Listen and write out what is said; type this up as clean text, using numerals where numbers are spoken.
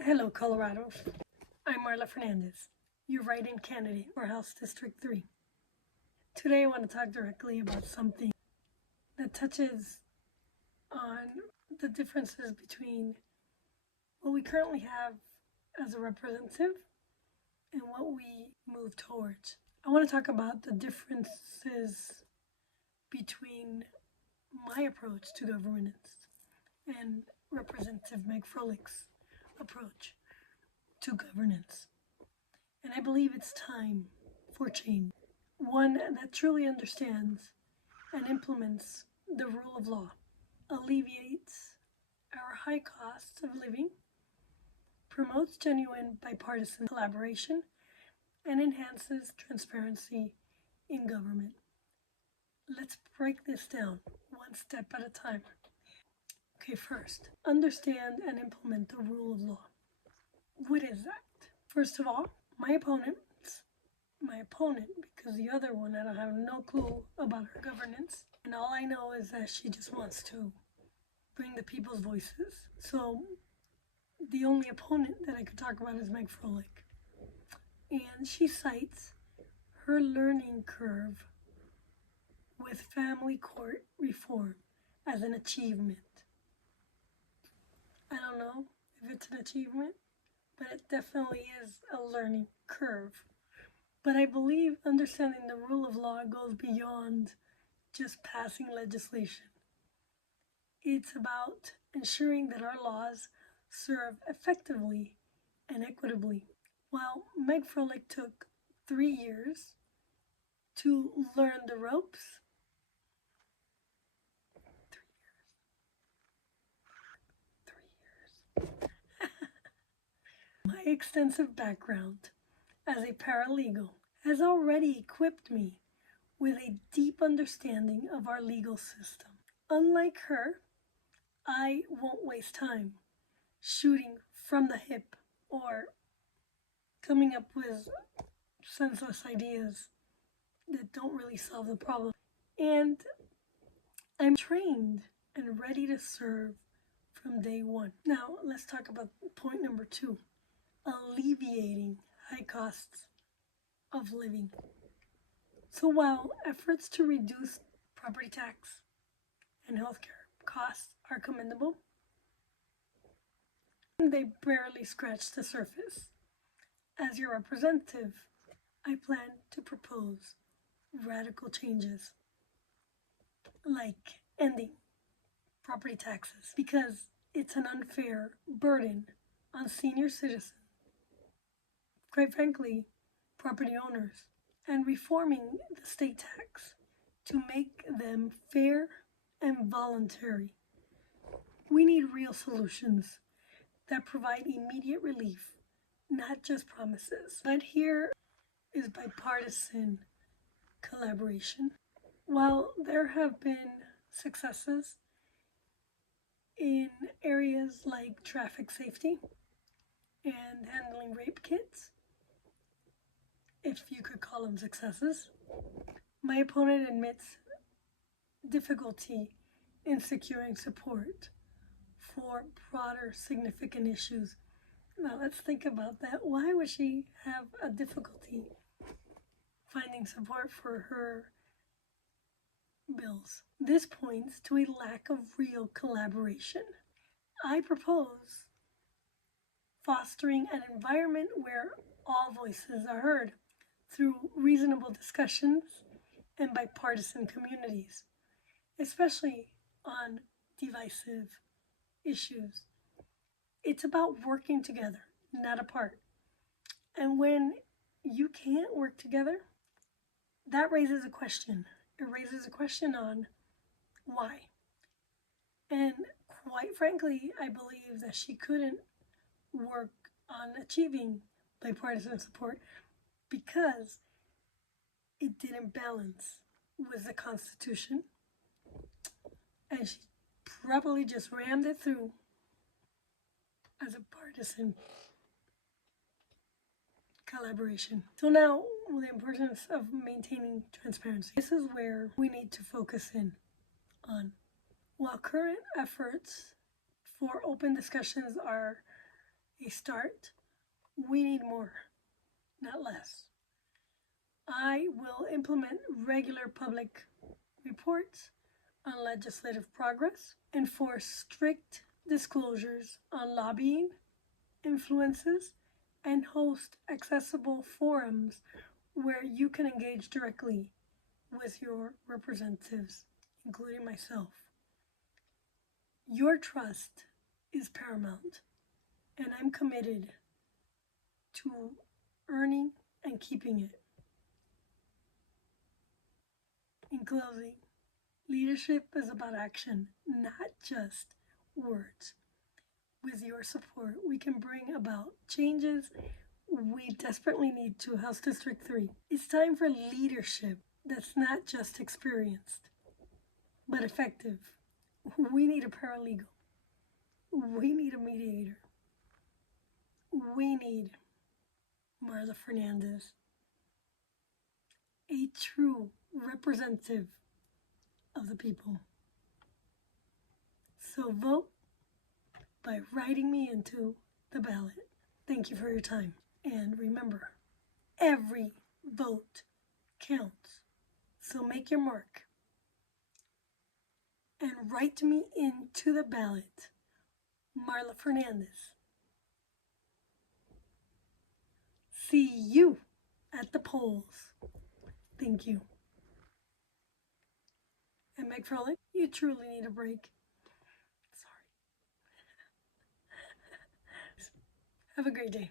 Hello, Colorado. I'm Marla Fernandez, your write-in candidate for House District 3. Today I want to talk directly about something that touches on the differences between what we currently have as a representative and what we move towards. I want to talk about the differences between my approach to governance and Representative Meg Froehlich's approach to governance. And I believe it's time for change. One that truly understands and implements the rule of law, alleviates our high costs of living, promotes genuine bipartisan collaboration, and enhances transparency in government. Let's break this down one step at a time. Okay, first, understand and implement the rule of law. What is that? First of all, my opponent, because the other one, I don't have no clue about her governance, and all I know is that she just wants to bring the people's voices. So the only opponent that I could talk about is Meg Froehlich. And she cites her learning curve with family court reform as an achievement. I don't know if it's an achievement, but it definitely is a learning curve. But I believe understanding the rule of law goes beyond just passing legislation. It's about ensuring that our laws serve effectively and equitably. While Meg Froehlich took 3 years to learn the ropes, 3 years. My extensive background as a paralegal has already equipped me with a deep understanding of our legal system. Unlike her, I won't waste time shooting from the hip or coming up with senseless ideas that don't really solve the problem. And I'm trained and ready to serve from day one. Now, let's talk about point number 2, alleviating high costs of living. So while efforts to reduce property tax and healthcare costs are commendable, they barely scratch the surface. As your representative, I plan to propose radical changes, like ending property taxes, because it's an unfair burden on senior citizens, quite frankly, property owners, and reforming the state tax to make them fair and voluntary. We need real solutions that provide immediate relief, not just promises. But here is bipartisan collaboration. While there have been successes in areas like traffic safety and handling rape kits, if you could call them successes, my opponent admits difficulty in securing support for broader significant issues. Now let's think about that. Why would she have a difficulty finding support for her bills? This points to a lack of real collaboration. I propose fostering an environment where all voices are heard through reasonable discussions and bipartisan communities, especially on divisive issues. It's about working together, not apart. And when you can't work together, that raises a question. It raises a question on why. And quite frankly, I believe that she couldn't work on achieving bipartisan support because it didn't balance with the Constitution, and she probably just rammed it through as a partisan collaboration. So now, the importance of maintaining transparency. This is where we need to focus in on. While current efforts for open discussions are a start. We need more, not less. I will implement regular public reports on legislative progress, enforce strict disclosures on lobbying, influences, and host accessible forums where you can engage directly with your representatives, including myself. Your trust is paramount, and I'm committed to earning and keeping it. In closing, leadership is about action, not just words. With your support, we can bring about changes we desperately need to House District 3. It's time for leadership that's not just experienced, but effective. We need a paralegal. We need a mediator. We need Marla Fernandez, a true representative of the people. So vote by writing me into the ballot. Thank you for your time. And remember, every vote counts. So make your mark and write me into the ballot, Marla Fernandez. See you at the polls. Thank you. And Meg Frolic, you truly need a break. Sorry. Have a great day.